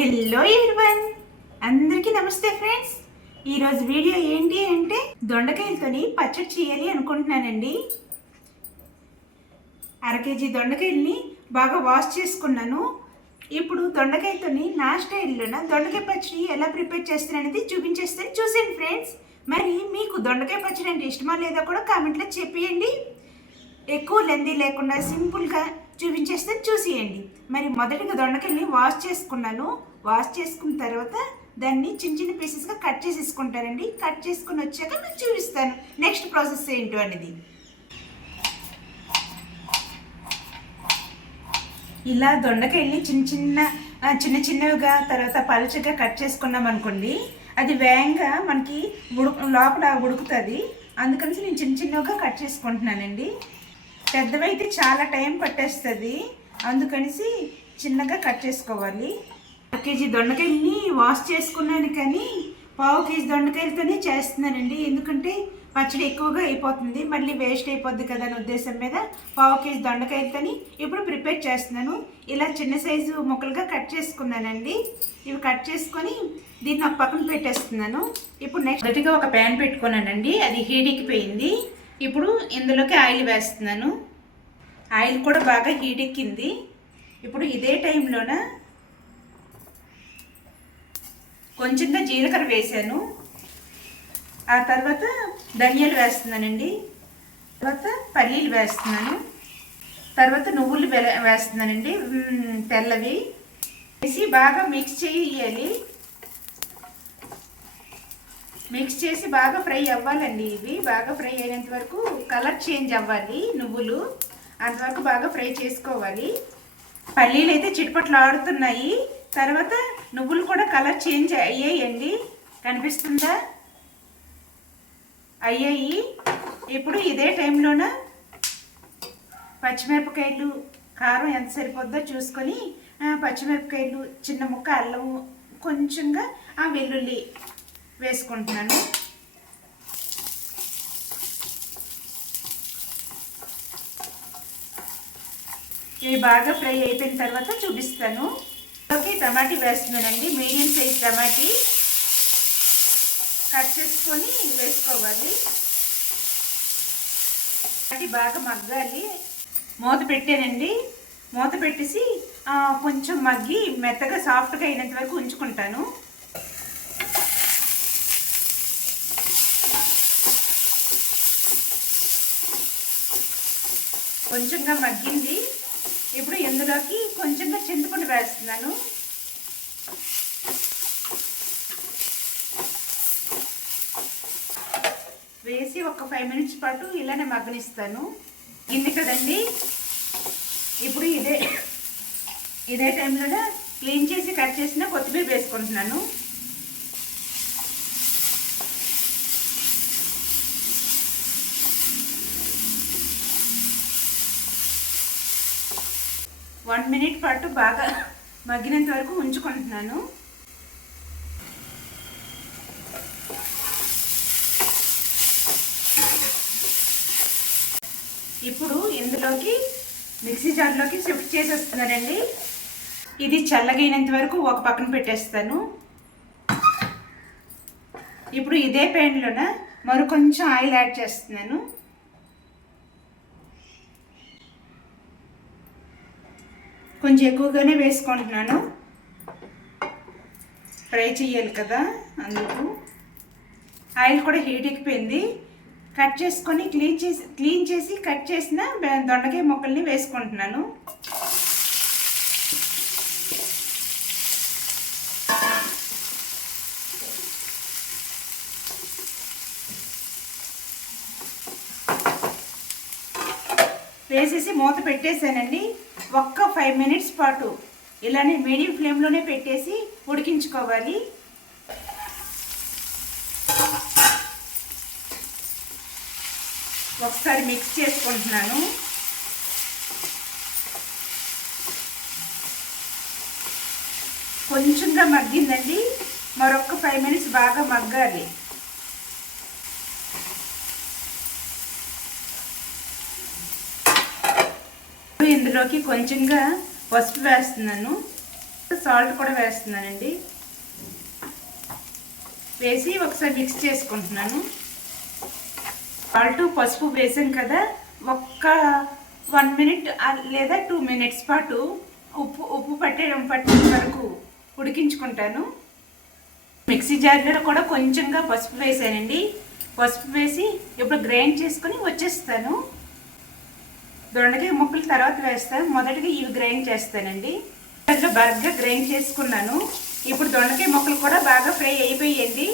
Hello everyone, అందరికీ నమస్తే friends. ఈరోజు వీడియో ఏంటి అంటే దొండకాయలతోని పచ్చడి చేయాలి అనుకుంటున్నానండి. అరకేజీ దొండకాయల్ని బాగా వాష్ చేసుకున్నాను. ఇప్పుడు దొండకాయలతోని నా స్టైల్లోన దొండకాయ పచ్చడి ఎలా ప్రిపేర్ చేస్తాననేది చూపించేస్తాను, చూసేయండి ఫ్రెండ్స్. మరి మీకు దొండకాయ పచ్చడి అంటే ఇష్టమా లేదా కూడా కామెంట్లో చెప్పేయండి. ఎక్కువ లెందీ లేకుండా సింపుల్గా చూపించేస్తాను, చూసేయండి. మరి మొదటిగా దొండకాయల్ని వాష్ చేసుకున్నాను. వాష్ చేసుకున్న తర్వాత దాన్ని చిన్న చిన్న పీసెస్గా కట్ చేసేసుకుంటానండి. కట్ చేసుకుని వచ్చాక మీకు చూపిస్తాను నెక్స్ట్ ప్రాసెస్ ఏంటో అనేది. ఇలా దొండకాయల్ని చిన్న చిన్నవిగా తర్వాత పలుచగా కట్ చేసుకున్నాం అనుకోండి, అది వేగంగా మనకి లోపల ఉడుకుతుంది. అందుకని నేను చిన్నగా కట్ చేసుకుంటున్నానండి. పెద్దవైతే చాలా టైం పట్టేస్తుంది, అందుకనేసి చిన్నగా కట్ చేసుకోవాలి. 1 కేజీ దొండకాయలని వాష్ చేసుకున్నాను, కానీ 1/2 కేజీ దొండకాయలతోనే చేస్తున్నానండి. ఎందుకంటే పచ్చడి ఎక్కువగా అయిపోతుంది, మళ్ళీ వేస్ట్ అయిపోద్ది కదా అని ఉద్దేశం మీద 1/2 కేజీ దొండకాయలతోని ఇప్పుడు ప్రిపేర్ చేస్తున్నాను. ఇలా చిన్న సైజు ముక్కలుగా కట్ చేసుకున్నానండి. ఇవి కట్ చేసుకొని దీన్ని ఒక పక్కన పెట్టేస్తున్నాను. ఇప్పుడు నెక్స్ట్ మొదటిగా ఒక ప్యాన్ పెట్టుకున్నానండి, అది హీట్ ఎక్కిపోయింది. ఇప్పుడు ఇందులోకి ఆయిల్ వేస్తున్నాను. ఆయిల్ కూడా బాగా హీట్ ఎక్కింది. ఇప్పుడు ఇదే టైంలోన కొంచెంగా జీలకర్ర వేసాను. ఆ తర్వాత ధనియాలు వేస్తున్నానండి. తర్వాత పల్లీలు వేస్తున్నాను. తర్వాత నువ్వులు వేస్తున్నానండి, తెల్లవి వేసి బాగా మిక్స్ చేయాలి. మిక్స్ చేసి బాగా ఫ్రై అవ్వాలండి. ఇవి బాగా ఫ్రై అయినంత వరకు కలర్ చేంజ్ అవ్వాలి. నువ్వులు అంతవరకు బాగా ఫ్రై చేసుకోవాలి. పల్లీలు అయితే చిటపట్లు ఆడుతున్నాయి. తర్వాత నువ్వులు కూడా కలర్ చేంజ్ అయ్యాయండి, కనిపిస్తుందా? అయ్యాయి. ఇప్పుడు ఇదే టైంలోన పచ్చిమిరపకాయలు, కారం ఎంత సరిపోద్దో చూసుకొని పచ్చిమిరపకాయలు, చిన్న ముక్క అల్లం, కొంచెంగా వెల్లుల్లి వేసుకుంటున్నాను. ఇవి బాగా ఫ్రై అయిపోయిన తర్వాత చూపిస్తాను. ఓకే, టమాటీ వేస్తున్నానండి. మీడియం సైజ్ టమాటీ కట్ చేసుకొని వేసుకోవాలి. టమాటీ బాగా మగ్గాలి. మూత పెట్టానండి. మూత పెట్టేసి కొంచెం మగ్గి మెత్తగా సాఫ్ట్గా అయినంత వరకు ఉంచుకుంటాను. కొంచెంగా మగ్గింది. ఇప్పుడు ఇందులోకి కొంచెంగా చింతపండు వేస్తున్నాను. వేసి ఒక 5 మినిట్స్ పాటు ఇలానే మగ్గనిస్తాను. ఇది కదండి. ఇప్పుడు ఇదే టైంలో క్లీన్ చేసి కట్ చేసిన కొత్తిమీర వేసుకుంటున్నాను. వన్ మినిట్ పాటు బాగా మగ్గినంత వరకు ఉంచుకుంటున్నాను. ఇప్పుడు ఇందులోకి మిక్సీ జార్లోకి షిఫ్ట్ చేసేస్తున్నానండి. ఇది చల్లగైనంత వరకు ఒక పక్కన పెట్టేస్తాను. ఇప్పుడు ఇదే ప్యాన్లోన మరి కొంచెం ఆయిల్ యాడ్ చేస్తున్నాను. కొంచెం ఎక్కువగానే వేసుకుంటున్నాను, ఫ్రై చేయాలి కదా అందుకు. ఆయిల్ కూడా హీట్ ఎక్కిపోయింది. కట్ చేసుకొని క్లీన్ చేసి కట్ చేసిన దొండకాయ ముక్కల్ని వేసుకుంటున్నాను. వేసేసి మూత పెట్టేసానండి. ఒక్క 5 మినిట్స్ పాటు ఇలానే మీడియం ఫ్లేమ్లోనే పెట్టేసి ఉడికించుకోవాలి. ఒకసారి మిక్స్ చేసుకుంటున్నాను. కొంచెంగా మగ్గిందండి, మరొక 5 మినిట్స్ బాగా మగ్గాలి. ఇందులోకి కొంచెంగా పసుపు వేస్తున్నాను. సాల్ట్ కూడా వేస్తున్నానండి. వేసి ఒకసారి మిక్స్ చేసుకుంటున్నాను. సాల్ట్ పసుపు వేసాను కదా, ఒక్క 1 మినిట్ లేదా 2 మినిట్స్ పాటు ఉప్పు పట్టే వరకు ఉడికించుకుంటాను. మిక్సీ జార్లో కూడా కొంచెంగా పసుపు వేసానండి. పసుపు వేసి ఇప్పుడు గ్రైండ్ చేసుకొని వచ్చేస్తాను. దొండకాయ ముక్కలు తర్వాత వేస్తాను, మొదటిగా ఇవి గ్రైండ్ చేస్తానండి. అందులో బాగా గ్రైండ్ చేసుకున్నాను. ఇప్పుడు దొండకాయ ముక్కలు కూడా బాగా ఫ్రై అయిపోయాయండి.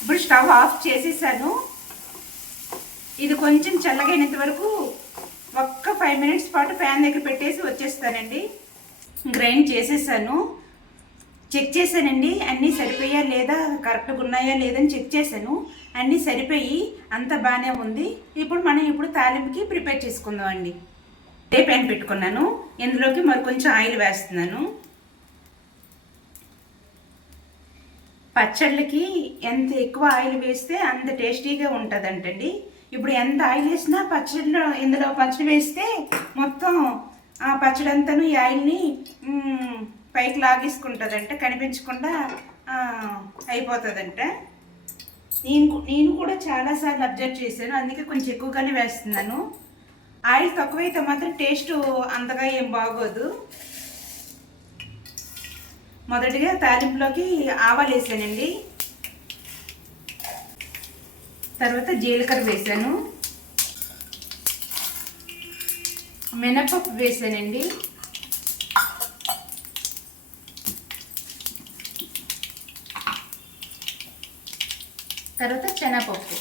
ఇప్పుడు స్టవ్ ఆఫ్ చేసేసాను. ఇది కొంచెం చల్లగైనంత వరకు ఒక్క 5 మినిట్స్ పాటు ప్యాన్ దగ్గర పెట్టేసి వచ్చేస్తానండి. గ్రైండ్ చేసేసాను. చెక్ చేశానండి, అన్నీ సరిపోయా లేదా, కరెక్ట్గా ఉన్నాయా లేదని చెక్ చేశాను. అన్నీ సరిపోయి అంత బాగానే ఉంది. ఇప్పుడు తాలింపుకి ప్రిపేర్ చేసుకుందాం అండి. ఏ ప్యాన్ పెట్టుకున్నాను, ఇందులోకి మరి కొంచెం ఆయిల్ వేస్తున్నాను. పచ్చళ్ళకి ఎంత ఎక్కువ ఆయిల్ వేస్తే అంత టేస్టీగా ఉంటుందంటండి. ఇప్పుడు ఎంత ఆయిల్ వేసినా ఇందులో పచ్చడి వేస్తే మొత్తం ఆ పచ్చడి అంతాను ఈ ఆయిల్ని పైకి లాగేసుకుంటుందంట, కనిపించకుండా అయిపోతుందంట. నేను కూడా చాలాసార్లు అబ్జర్వ్ చేశాను, అందుకే కొంచెం ఎక్కువగానే వేస్తున్నాను. ఆయిల్ తక్కువైతే మాత్రం టేస్ట్ అంతగా ఏం బాగోదు. మొదటిగా తాలింపులోకి ఆవాలు వేసానండి, తర్వాత జీలకర్ర వేసాను, మినపప్పు వేసానండి, తర్వాత శనగపప్పు,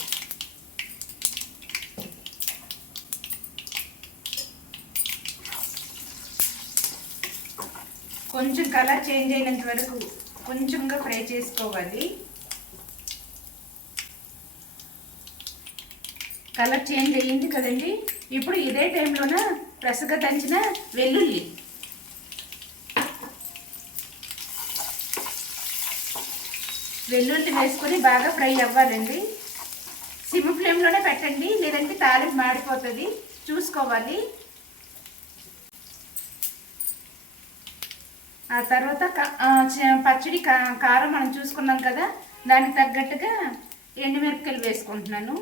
కొంచెం కలర్ చేంజ్ అయినంత వరకు కొంచెంగా ఫ్రై చేసుకోవాలి. కలర్ చేంజ్ అయ్యింది కదండి. ఇప్పుడు ఇదే టైంలోన రసగా దంచిన వెల్లుల్లి, వేసుకొని బాగా ఫ్రై అవ్వాలండి. సిమ్ ఫ్లేమ్లోనే పెట్టండి, లేదంటే తాలింపు మాడిపోతుంది, చూసుకోవాలి. ఆ తర్వాత పచ్చడి కారం మనం చూసుకున్నాం కదా, దానికి తగ్గట్టుగా ఎండుమిరపకాయలు వేసుకుంటున్నాను.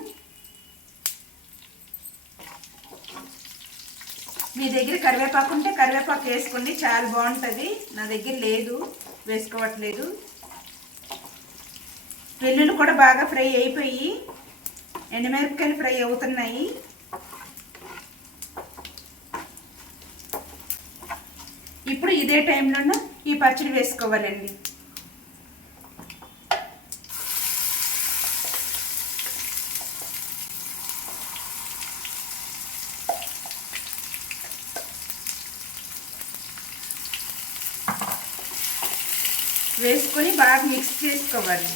మీ దగ్గర కరివేపాకు ఉంటే కరివేపాకు వేసుకోండి, చాలా బాగుంటుంది. నా దగ్గర లేదు, వేసుకోవట్లేదు. వెల్లుల్లి కూడా బాగా ఫ్రై అయిపోయి ఎండుమిరపకాయలు ఫ్రై అవుతున్నాయి. ఇప్పుడు ఇదే టైంలోనూ ఈ పచ్చడి వేసుకోవాలండి. వేసుకొని బాగా మిక్స్ చేసుకోవాలి.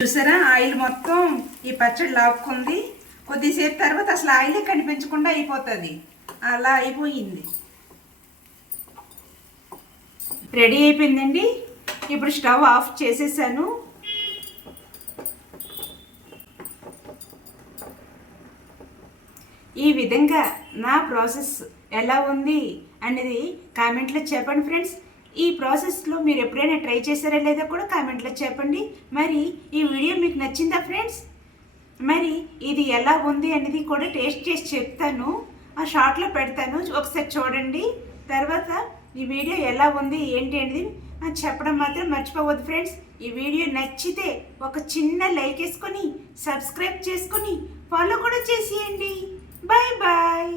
చూసారా, ఆయిల్ మొత్తం ఈ పచ్చడి లాక్కుంది. కొద్దిసేపు తర్వాత అసలు ఆయిలే కనిపించకుండా అయిపోతుంది, అలా అయిపోయింది. రెడీ అయిపోయిందండి. ఇప్పుడు స్టవ్ ఆఫ్ చేసేసాను. ఈ విధంగా నా ప్రాసెస్ ఎలా ఉంది అనేది కామెంట్లో చెప్పండి ఫ్రెండ్స్. ఈ ప్రాసెస్లో మీరు ఎప్పుడైనా ట్రై చేశారా లేదా కూడా కామెంట్లో చెప్పండి. మరి ఈ వీడియో మీకు నచ్చిందా ఫ్రెండ్స్? మరి ఇది ఎలా ఉంది అనేది కూడా టేస్ట్ చేసి చెప్తాను, ఆ షార్ట్లో పెడతాను, ఒకసారి చూడండి. తర్వాత ఈ వీడియో ఎలా ఉంది ఏంటి అనేది చెప్పడం మాత్రం మర్చిపోవద్దు ఫ్రెండ్స్. ఈ వీడియో నచ్చితే ఒక చిన్న లైక్ వేసుకొని సబ్స్క్రైబ్ చేసుకొని ఫాలో కూడా చేసేయండి. Bye bye.